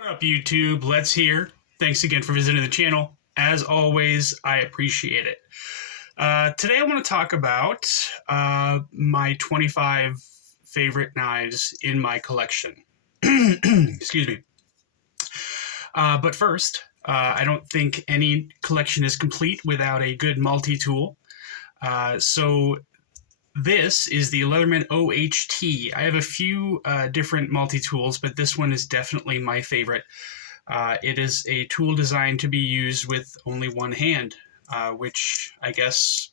What up, YouTube? Let's here. Thanks again for visiting the channel. As always, I appreciate it. Today I want to talk about my 25 favorite knives in my collection. Excuse me. But first, I don't think any collection is complete without a good multi-tool. So this is the Leatherman OHT. I have a few different multi-tools, but this one is definitely my favorite. It is a tool designed to be used with only one hand, which I guess,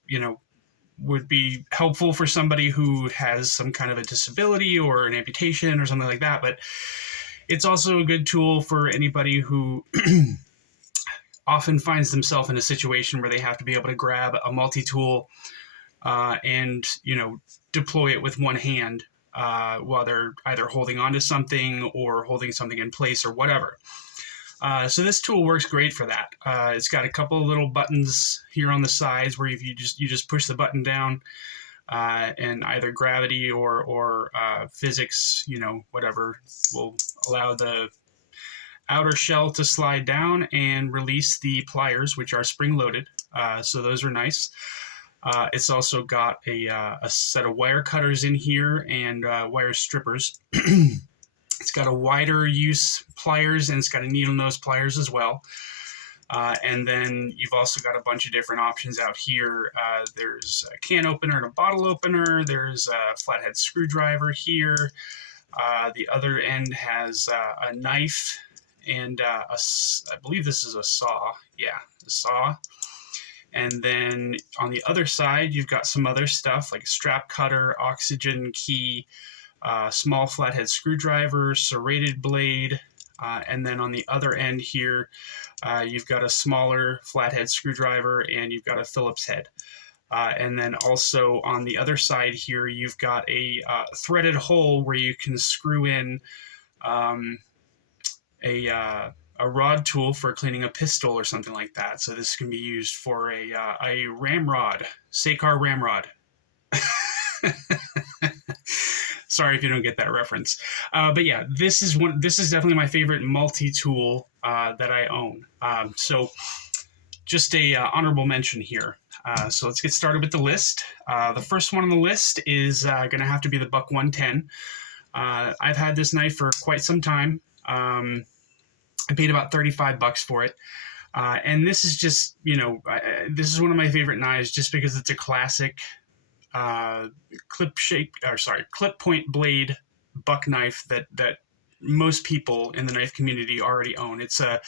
would be helpful for somebody who has some kind of a disability or an amputation or something like that. But it's also a good tool for anybody who often finds themselves in a situation where they have to be able to grab a multi-tool and, deploy it with one hand while they're either holding onto something or holding something in place or whatever. So this tool works great for that. It's got a couple of little buttons here on the sides where if you just push the button down, and either gravity or physics, whatever, will allow the outer shell to slide down and release the pliers, which are spring-loaded. So those are nice. It's also got a set of wire cutters in here and wire strippers. It's got a wider use pliers, and it's got a needle nose pliers as well. And then you've also got a bunch of different options out here. There's a can opener and a bottle opener. There's a flathead screwdriver here. The other end has a knife and I believe this is a saw. Yeah, a saw. And then on the other side, you've got some other stuff like a strap cutter, oxygen key, small flathead screwdriver, serrated blade, and then on the other end here, you've got a smaller flathead screwdriver and you've got a Phillips head. And then also on the other side here, you've got a threaded hole where you can screw in a rod tool for cleaning a pistol or something like that. So this can be used for a ramrod, Sakar ramrod. Sorry if you don't get that reference. But yeah, this is definitely my favorite multi-tool that I own. So just a honorable mention here. So let's get started with the list. The first one on the list is going to have to be the Buck 110. I've had this knife for quite some time. I paid about $35 for it. And this is just, this is one of my favorite knives just because it's a classic clip point blade buck knife that most people in the knife community already own. It's a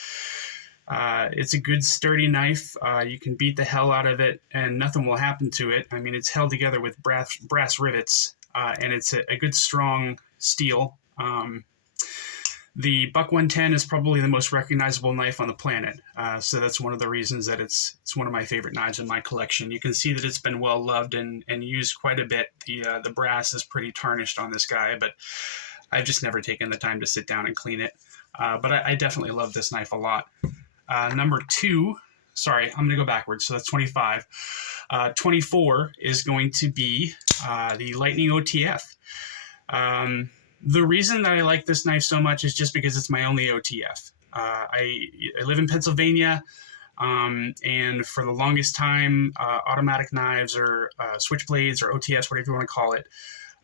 good sturdy knife. You can beat the hell out of it and nothing will happen to it. I mean, it's held together with brass rivets, and it's a good strong steel. The Buck 110 is probably the most recognizable knife on the planet, so that's one of the reasons that it's one of my favorite knives in my collection. You can see that it's been well loved and used quite a bit. The brass is pretty tarnished on this guy, but I've just never taken the time to sit down and clean it. But I definitely love this knife a lot. Number 2, sorry, I'm going to go backwards, so that's 25. 24 is going to be the Lightning OTF. The reason that I like this knife so much is just because it's my only OTF. I live in Pennsylvania, and for the longest time, automatic knives or switchblades or OTFs, whatever you want to call it,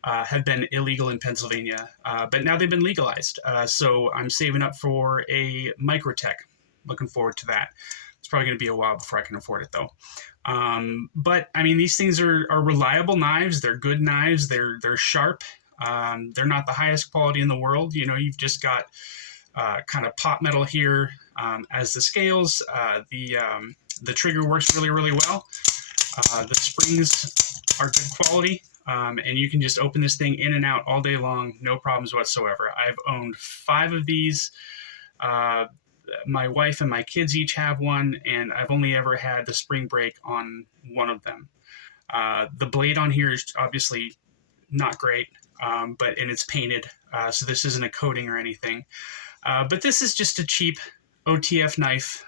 have been illegal in Pennsylvania. But now they've been legalized, so I'm saving up for a Microtech. Looking forward to that. It's probably going to be a while before I can afford it, though. But, I mean, these things are reliable knives. They're good knives. They're sharp. They're not the highest quality in the world. You've just got kind of pot metal here as the scales. The trigger works really, really well. The springs are good quality, and you can just open this thing in and out all day long, no problems whatsoever. I've owned 5 of these. My wife and my kids each have one, and I've only ever had the spring break on one of them. The blade on here is obviously not great. And it's painted, so this isn't a coating or anything. But this is just a cheap OTF knife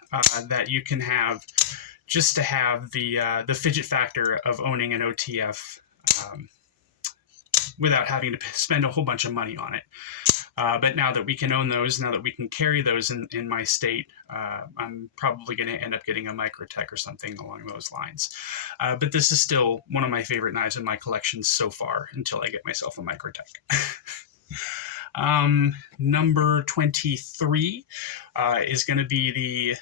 that you can have just to have the fidget factor of owning an OTF without having to spend a whole bunch of money on it. But now that we can own those, now that we can carry those in my state, I'm probably going to end up getting a Microtech or something along those lines. But this is still one of my favorite knives in my collection so far until I get myself a Microtech. Number 23 is going to be the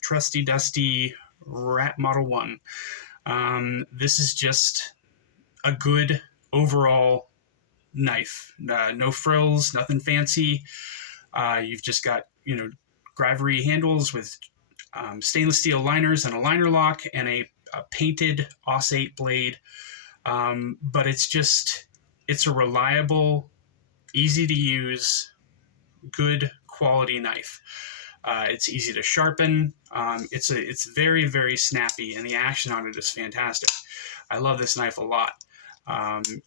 trusty dusty Rat Model 1. This is just a good overall knife. No frills, nothing fancy. You've just got, Gravity handles with stainless steel liners and a liner lock and a painted AUS-8 blade. But it's a reliable, easy to use, good quality knife. It's easy to sharpen. It's very, very snappy, and the action on it is fantastic. I love this knife a lot.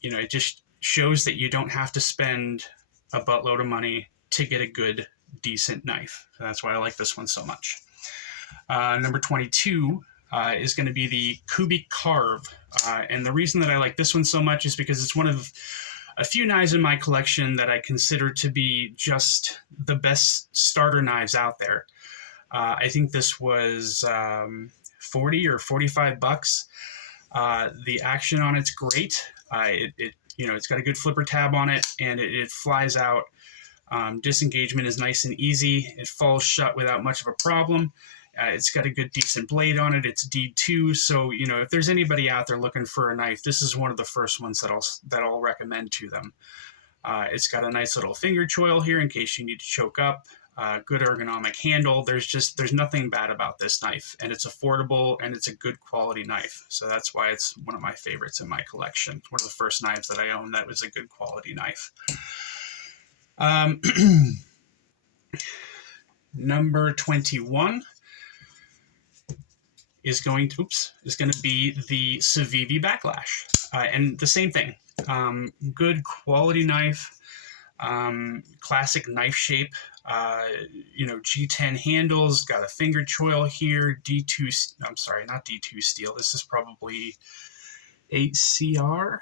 It just shows that you don't have to spend a buttload of money to get a good, decent knife. So that's why I like this one so much. Number 22 is going to be the Kubik Carve. And the reason that I like this one so much is because it's one of a few knives in my collection that I consider to be just the best starter knives out there. I think this was 40 or 45 bucks. The action on it's great. It's got a good flipper tab on it, and it flies out. Disengagement is nice and easy. It falls shut without much of a problem. It's got a good, decent blade on it. It's D2, so if there's anybody out there looking for a knife, this is one of the first ones that I'll recommend to them. It's got a nice little finger choil here in case you need to choke up. Good ergonomic handle. There's nothing bad about this knife, and it's affordable and it's a good quality knife. So that's why it's one of my favorites in my collection. One of the first knives that I owned that was a good quality knife. Number 21 is going to be the Civivi Backlash, and the same thing. Good quality knife, classic knife shape. G10 handles, got a finger choil here. D2. I'm sorry, not D2 steel. This is probably 8CR.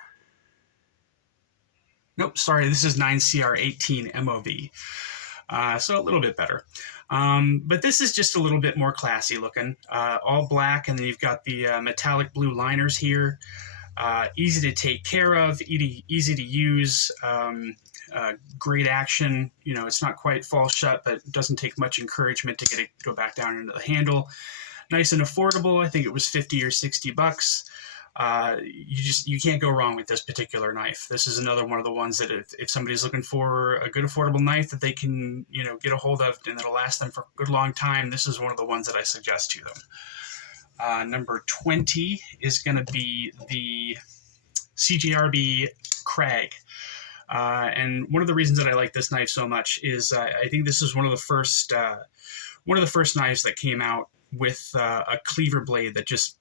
Nope, sorry, this is 9CR18 MOV. So a little bit better. But this is just a little bit more classy looking. All black, and then you've got the metallic blue liners here. Easy to take care of, easy to use, great action. It's not quite fall shut, but it doesn't take much encouragement to get it go back down into the handle. Nice and affordable. I think it was 50 or 60 bucks. You can't go wrong with this particular knife. This is another one of the ones that if somebody's looking for a good affordable knife that they can get a hold of and that'll last them for a good long time, this is one of the ones that I suggest to them. Number 20 is going to be the CJRB Krag. And one of the reasons that I like this knife so much is I think this is one of the first knives that came out with a cleaver blade that just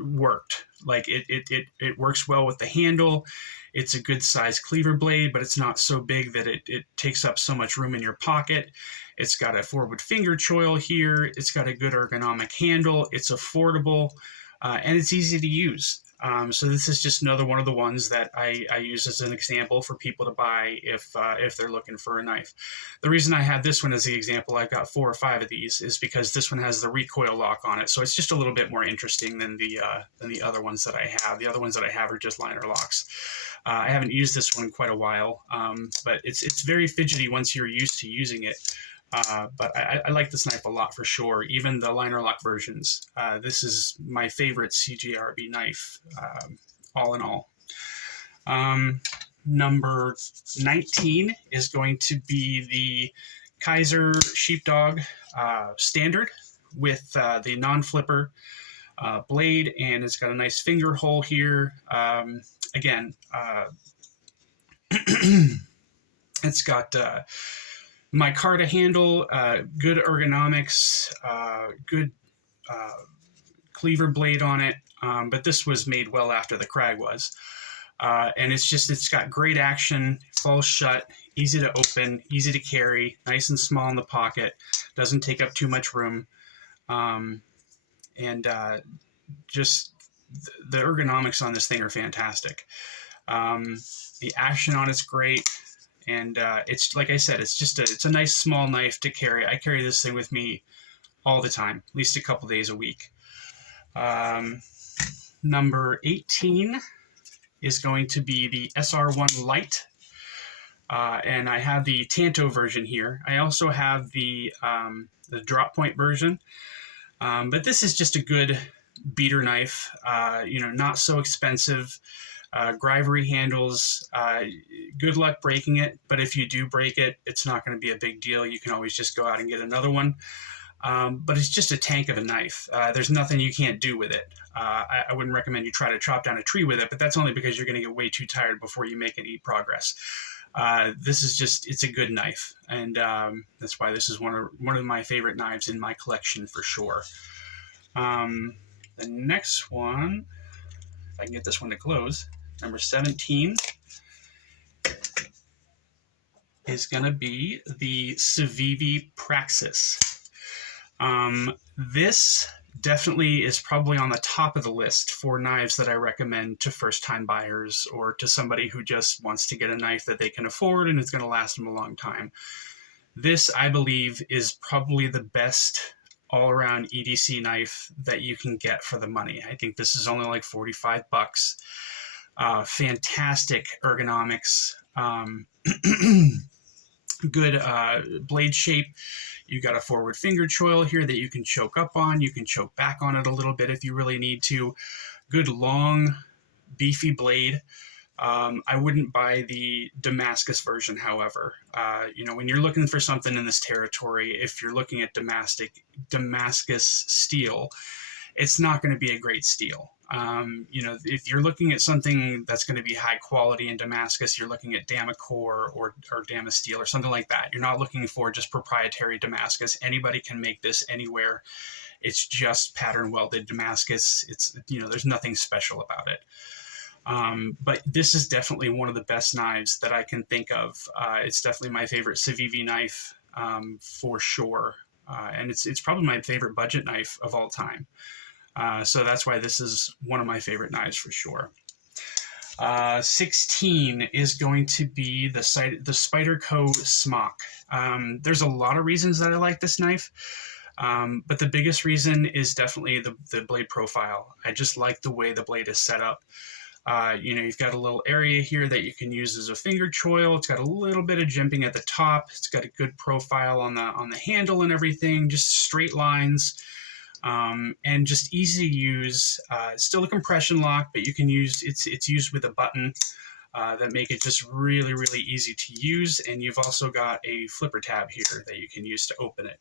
worked. Like it works well with the handle. It's a good size cleaver blade, but it's not so big that it takes up so much room in your pocket. It's got a forward finger choil here. It's got a good ergonomic handle. It's affordable, and it's easy to use. So this is just another one of the ones that I use as an example for people to buy if they're looking for a knife. The reason I have this one as the example, I've got 4 or 5 of these, is because this one has the recoil lock on it. So it's just a little bit more interesting than the other ones that I have. The other ones that I have are just liner locks. I haven't used this one in quite a while, but it's very fidgety once you're used to using it. But I like this knife a lot for sure, even the liner lock versions. This is my favorite CJRB knife, all in all. Number 19 is going to be the Kizer Sheepdog Standard with the non-flipper blade, and it's got a nice finger hole here. Again, it's got micarta handle, good ergonomics, good cleaver blade on it, but this was made well after the Krag was. And it's got great action, falls shut, easy to open, easy to carry, nice and small in the pocket, doesn't take up too much room, and just the ergonomics on this thing are fantastic. The action on it's great. And it's like I said, it's a nice small knife to carry. I carry this thing with me all the time, at least a couple days a week. Number 18 is going to be the SR1 Lite. And I have the Tanto version here. I also have the drop point version. But this is just a good beater knife, not so expensive. Grivory handles, good luck breaking it, but if you do break it, it's not going to be a big deal. You can always just go out and get another one. But it's just a tank of a knife. There's nothing you can't do with it. I wouldn't recommend you try to chop down a tree with it, but that's only because you're going to get way too tired before you make any progress. It's a good knife, and that's why this is one of my favorite knives in my collection for sure. The next one, if I can get this one to close, number 17 is going to be the Civivi Praxis. This definitely is probably on the top of the list for knives that I recommend to first-time buyers or to somebody who just wants to get a knife that they can afford and it's going to last them a long time. This, I believe, is probably the best all-around EDC knife that you can get for the money. I think this is only like $45. Fantastic ergonomics, good blade shape. You got a forward finger choil here that you can choke up on. You can choke back on it a little bit if you really need to. Good long, beefy blade. I wouldn't buy the Damascus version, however. When you're looking for something in this territory, if you're looking at Damascus steel, it's not going to be a great steel. If you're looking at something that's going to be high quality in Damascus, you're looking at Damacor or Damasteel or something like that. You're not looking for just proprietary Damascus. Anybody can make this anywhere. It's just pattern welded Damascus. There's nothing special about it. But this is definitely one of the best knives that I can think of. It's definitely my favorite Civivi knife for sure. And it's probably my favorite budget knife of all time. So that's why this is one of my favorite knives for sure. 16 is going to be the Spyderco Smock. There's a lot of reasons that I like this knife, but the biggest reason is definitely the blade profile. I just like the way the blade is set up. You've got a little area here that you can use as a finger choil. It's got a little bit of jimping at the top. It's got a good profile on the handle and everything, just straight lines. And just easy to use. Still a compression lock, but you can use it's used with a button that make it just really, really easy to use. And you've also got a flipper tab here that you can use to open it.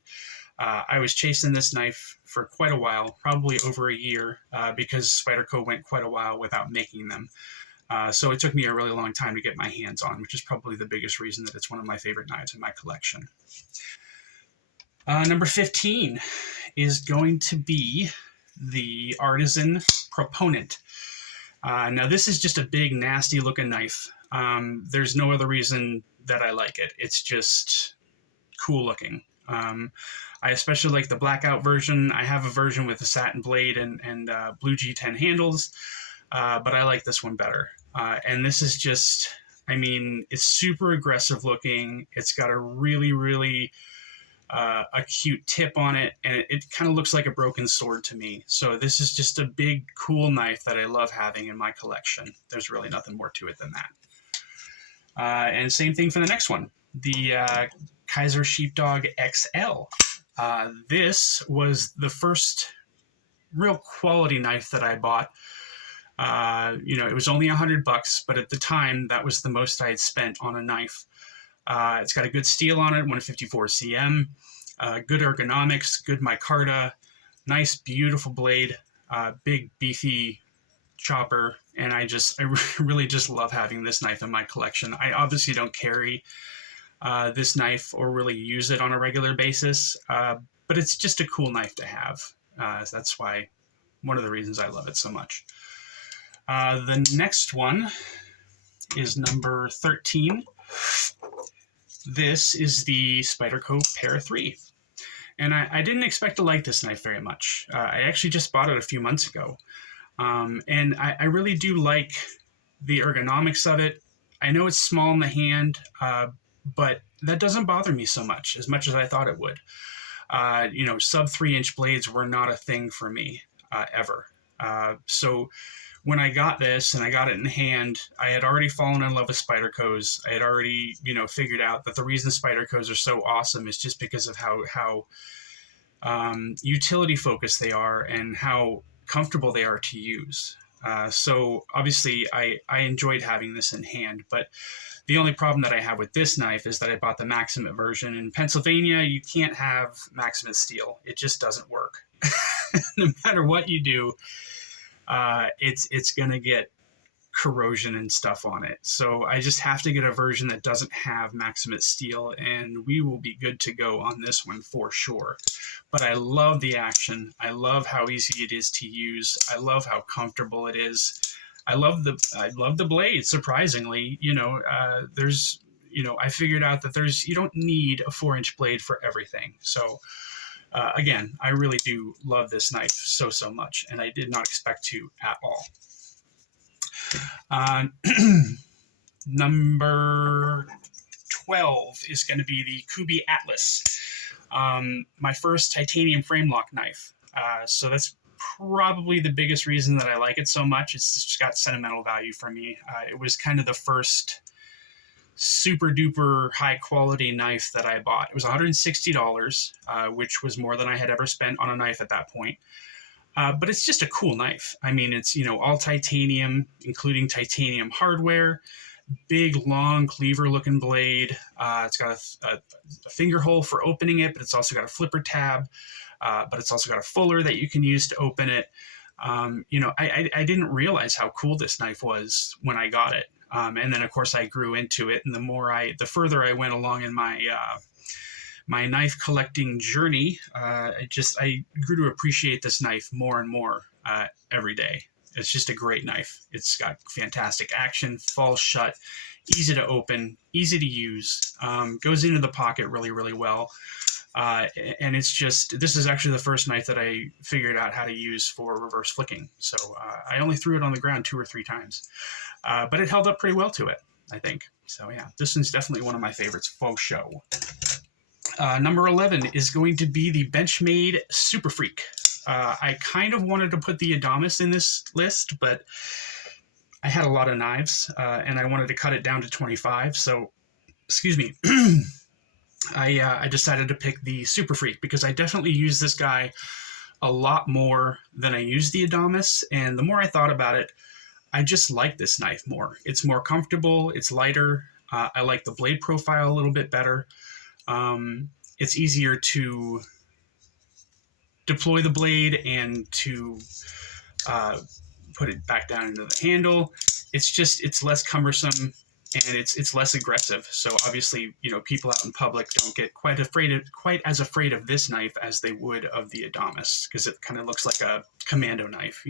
I was chasing this knife for quite a while, probably over a year, because Spyderco went quite a while without making them. So it took me a really long time to get my hands on, which is probably the biggest reason that it's one of my favorite knives in my collection. Number 15 is going to be the Artisan Proponent. Now this is just a big, nasty looking knife. There's no other reason that I like it. It's just cool looking. I especially like the blackout version. I have a version with a satin blade and blue G10 handles, but I like this one better. And this is just, it's super aggressive looking. It's got a really, really a cute tip on it, and it kind of looks like a broken sword to me. So this is just a big, cool knife that I love having in my collection. There's really nothing more to it than that. And same thing for the next one, the Kizer Sheepdog XL. This was the first real quality knife that I bought. It was only $100, but at the time, that was the most I had spent on a knife. It's got a good steel on it, 154 cm, good ergonomics, good micarta, nice, beautiful blade, big, beefy chopper, and I really just love having this knife in my collection. I obviously don't carry this knife or really use it on a regular basis, but it's just a cool knife to have. That's why one of the reasons I love it so much. The next one is number 13. This is the Spyderco Para 3. And I didn't expect to like this knife very much. I actually just bought it a few months ago. And I really do like the ergonomics of it. I know it's small in the hand, but that doesn't bother me so much as I thought it would. Sub 3-inch blades were not a thing for me ever. So when I got this and I got it in hand, I had already fallen in love with Spyderco's. I had already, figured out that the reason Spyderco's are so awesome is just because of how utility focused they are and how comfortable they are to use. So obviously I enjoyed having this in hand, but the only problem that I have with this knife is that I bought the Maximate version. In Pennsylvania, you can't have Maximate steel. It just doesn't work. No matter what you do, it's going to get corrosion and stuff on it. So I just have to get a version that doesn't have Maximate steel, and we will be good to go on this one for sure. But I love the action. I love how easy it is to use. I love how comfortable it is. I love the blade. Surprisingly, I figured out that you don't need a 4-inch blade for everything. So again, I really do love this knife so much, and I did not expect to at all. Number 12 is going to be the Kubey Atlas, my first titanium frame lock knife. So that's probably the biggest reason that I like it so much. It's just got sentimental value for me. It was kind of the first super duper high quality knife that I bought. It was $160, which was more than I had ever spent on a knife at that point. But it's just a cool knife. I mean, it's, all titanium, including titanium hardware, big, long cleaver looking blade. It's got a finger hole for opening it, but it's also got a flipper tab. But it's also got a fuller that you can use to open it. I didn't realize how cool this knife was when I got it. And then of course I grew into it. And the further I went along in my knife collecting journey, I grew to appreciate this knife more and more every day. It's just a great knife. It's got fantastic action, falls shut, easy to open, easy to use, goes into the pocket really, really well. And this is actually the first knife that I figured out how to use for reverse flicking. So I only threw it on the ground 2 or 3 times, but it held up pretty well to it, I think. So yeah, this one's definitely one of my favorites, faux show. Number 11 is going to be the Benchmade Super Freak. I kind of wanted to put the Adamas in this list, but I had a lot of knives, and I wanted to cut it down to 25. So, excuse me. I decided to pick the Super Freak because I definitely use this guy a lot more than I use the Adamas. And the more I thought about it, I just like this knife more. It's more comfortable. It's lighter. I like the blade profile a little bit better. It's easier to deploy the blade and to put it back down into the handle. It's less cumbersome and it's less aggressive. So obviously, people out in public don't get quite as afraid of this knife as they would of the Adamas, because it kind of looks like a commando knife,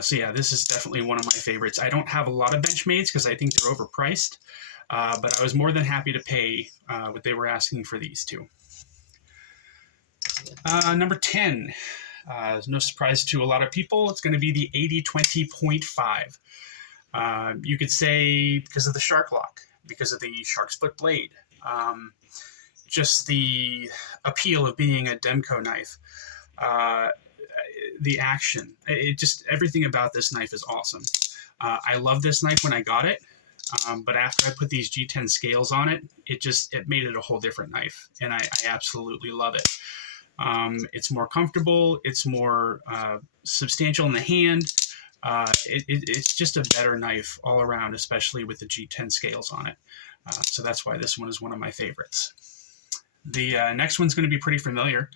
So yeah, this is definitely one of my favorites. I don't have a lot of Benchmades because I think they're overpriced. But I was more than happy to pay what they were asking for these two. Number 10, no surprise to a lot of people, it's going to be the 8020.5. You could say because of the Shark Lock, because of the Shark Split blade, just the appeal of being a Demco knife, the action, everything about this knife is awesome. I love this knife when I got it. But after I put these G10 scales on it, it made it a whole different knife, and I absolutely love it. It's more comfortable. It's more substantial in the hand. It's just a better knife all around, especially with the G10 scales on it. So that's why this one is one of my favorites. The next one's going to be pretty familiar.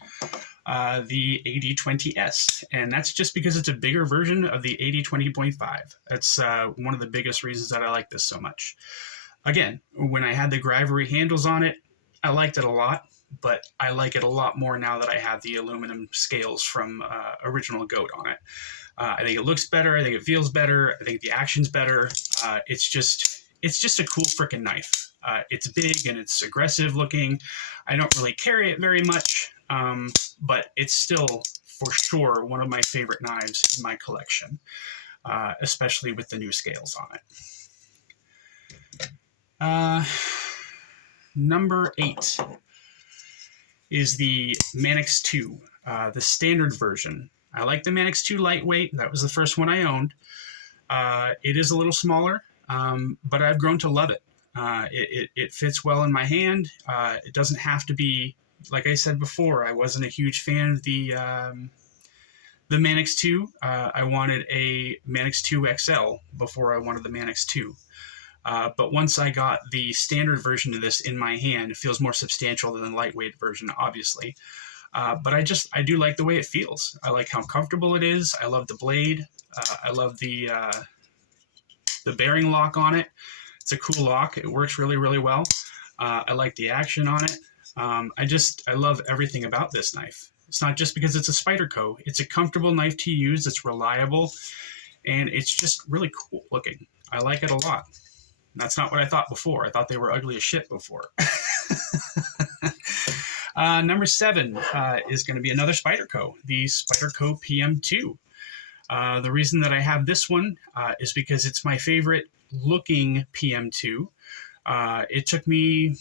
The 8020S, and that's just because it's a bigger version of the 8020.5. That's one of the biggest reasons that I like this so much. Again, when I had the Gryvery handles on it, I liked it a lot, but I like it a lot more now that I have the aluminum scales from original Goat on it. I think it looks better. I think it feels better. I think the action's better. It's just a cool freaking knife. It's big and it's aggressive looking. I don't really carry it very much, but it's still for sure one of my favorite knives in my collection, especially with the new scales on it. Number 8 is the Manix 2, the standard version. I like the Manix 2 lightweight. That was the first one I owned. It is a little smaller, but I've grown to love it. It fits well in my hand. It doesn't have to be, like I said before, I wasn't a huge fan of the Manix 2. I wanted a Manix 2 XL before I wanted the Manix 2. But once I got the standard version of this in my hand, it feels more substantial than the lightweight version, obviously. But I do like the way it feels. I like how comfortable it is. I love the blade. I love the bearing lock on it. It's a cool lock. It works really, really well. I like the action on it. I love everything about this knife. It's not just because it's a Spyderco. It's a comfortable knife to use. It's reliable, and it's just really cool looking. I like it a lot. That's not what I thought before. I thought they were ugly as shit before. Number 7 is going to be another Spyderco, the Spyderco PM2. The reason that I have this one is because it's my favorite looking PM2. It took me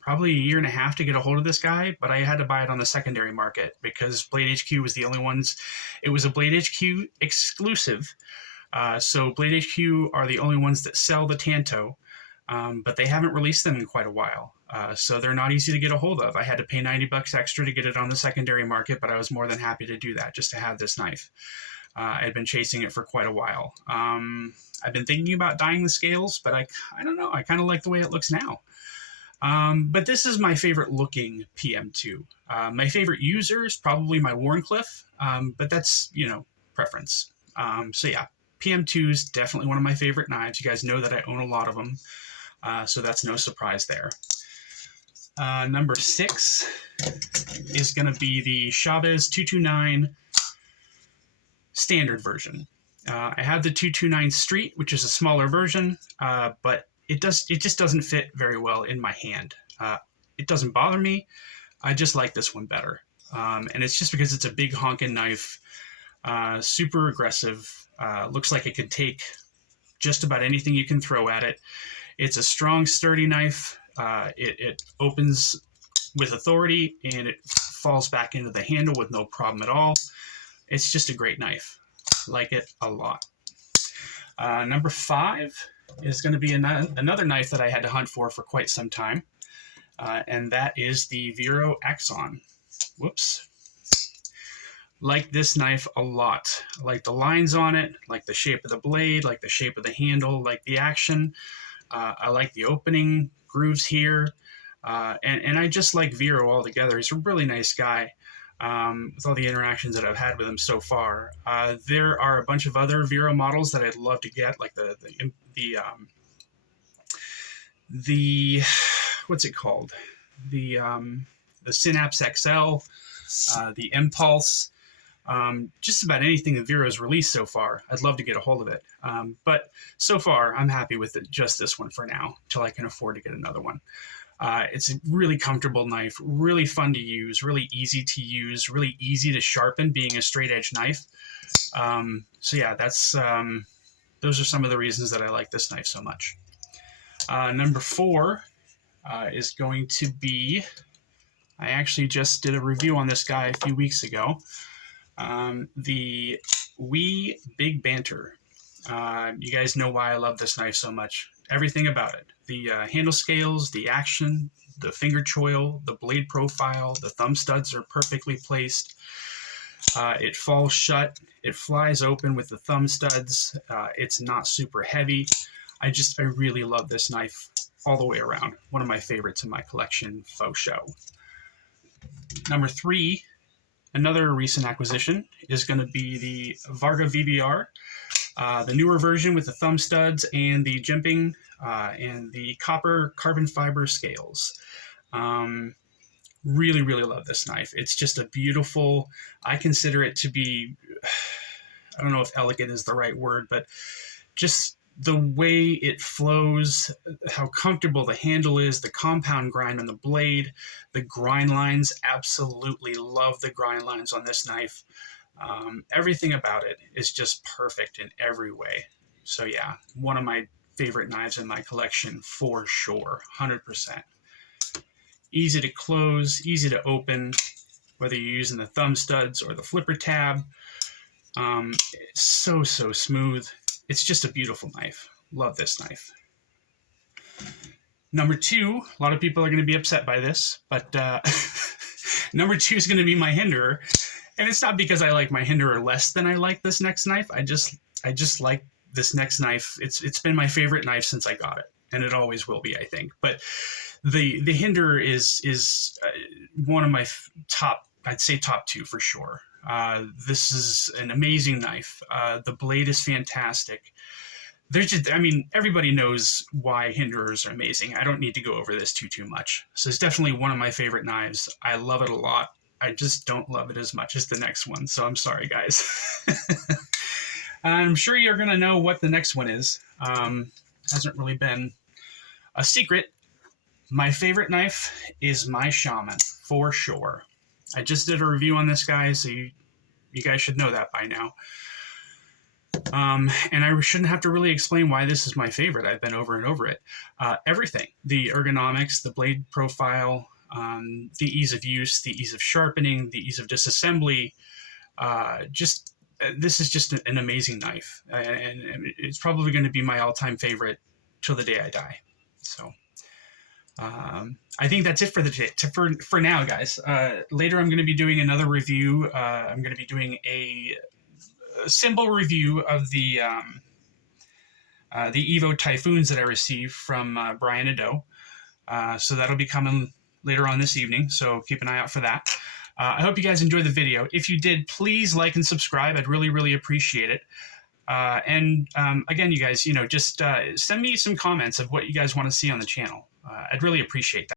probably a year and a half to get a hold of this guy, but I had to buy it on the secondary market because Blade HQ was the only ones. It was a Blade HQ exclusive. So Blade HQ are the only ones that sell the Tanto, but they haven't released them in quite a while. So they're not easy to get a hold of. I had to pay $90 extra to get it on the secondary market, but I was more than happy to do that just to have this knife. I'd been chasing it for quite a while. I've been thinking about dyeing the scales, but I don't know. I kind of like the way it looks now. But this is my favorite looking PM2. My favorite user is probably my Wharncliffe, but that's, preference. So yeah, PM2 is definitely one of my favorite knives. You guys know that I own a lot of them, so that's no surprise there. Number 6 is going to be the Chavez 229 standard version. I have the 229 Street, which is a smaller version, but it just doesn't fit very well in my hand. It doesn't bother me. I just like this one better. And it's just because it's a big honking knife, super aggressive, looks like it could take just about anything you can throw at it. It's a strong, sturdy knife. It opens with authority and it falls back into the handle with no problem at all. It's just a great knife. Like it a lot. Number 5 is going to be another knife that I had to hunt for quite some time, and that is the Vero Axon. Whoops. Like this knife a lot. I like the lines on it, like the shape of the blade, like the shape of the handle, like the action. I like the opening grooves here, and I just like Vero altogether. He's a really nice guy. With all the interactions that I've had with him so far. There are a bunch of other Vero models that I'd love to get, like the what's it called? The Synapse XL, the Impulse, just about anything that Vero's released so far. I'd love to get a hold of it. But so far, I'm happy with just this one for now, till I can afford to get another one. It's a really comfortable knife, really fun to use, really easy to use, really easy to sharpen, being a straight edge knife. So yeah, those are some of the reasons that I like this knife so much. Number 4 is going to be, I actually just did a review on this guy a few weeks ago, the WE Big Banter. You guys know why I love this knife so much. Everything about it. The handle scales, the action, the finger choil, the blade profile, the thumb studs are perfectly placed. It falls shut. It flies open with the thumb studs. It's not super heavy. I really love this knife all the way around. One of my favorites in my collection, faux show. Number 3, another recent acquisition, is going to be the Varga VBR. The newer version with the thumb studs and the jimping and the copper carbon fiber scales. Really, really love this knife. It's just a beautiful, I consider it to be, I don't know if elegant is the right word, but just the way it flows, how comfortable the handle is, the compound grind on the blade, the grind lines, absolutely love the grind lines on this knife. Everything about it is just perfect in every way. So yeah, one of my favorite knives in my collection for sure, 100%. Easy to close, easy to open, whether you're using the thumb studs or the flipper tab. It's so smooth. It's just a beautiful knife. Love this knife. Number 2, a lot of people are going to be upset by this, but number 2 is going to be my Hinderer. And it's not because I like my Hinderer less than I like this next knife. I just like this next knife. It's been my favorite knife since I got it, and it always will be, I think. But the Hinderer is one of my top, I'd say top 2 for sure. This is an amazing knife. The blade is fantastic. There's just, I mean, everybody knows why Hinderers are amazing. I don't need to go over this too much. So it's definitely one of my favorite knives. I love it a lot. I just don't love it as much as the next one. So I'm sorry, guys. I'm sure you're going to know what the next one is. Hasn't really been a secret. My favorite knife is my Shaman, for sure. I just did a review on this guy, so you guys should know that by now. And I shouldn't have to really explain why this is my favorite. I've been over and over it. Everything. The ergonomics, the blade profile, the ease of use, the ease of sharpening, the ease of disassembly. This is just an amazing knife. And it's probably going to be my all-time favorite till the day I die. So I think that's it for the day, for now, guys. Later I'm going to be doing another review. I'm going to be doing a simple review of the Evo Typhoons that I received from Brian Ado. So that'll be coming later on this evening, so keep an eye out for that. I hope you guys enjoyed the video. If you did, please like and subscribe. I'd really appreciate it. Again, you guys, just send me some comments of what you guys want to see on the channel. I'd really appreciate that.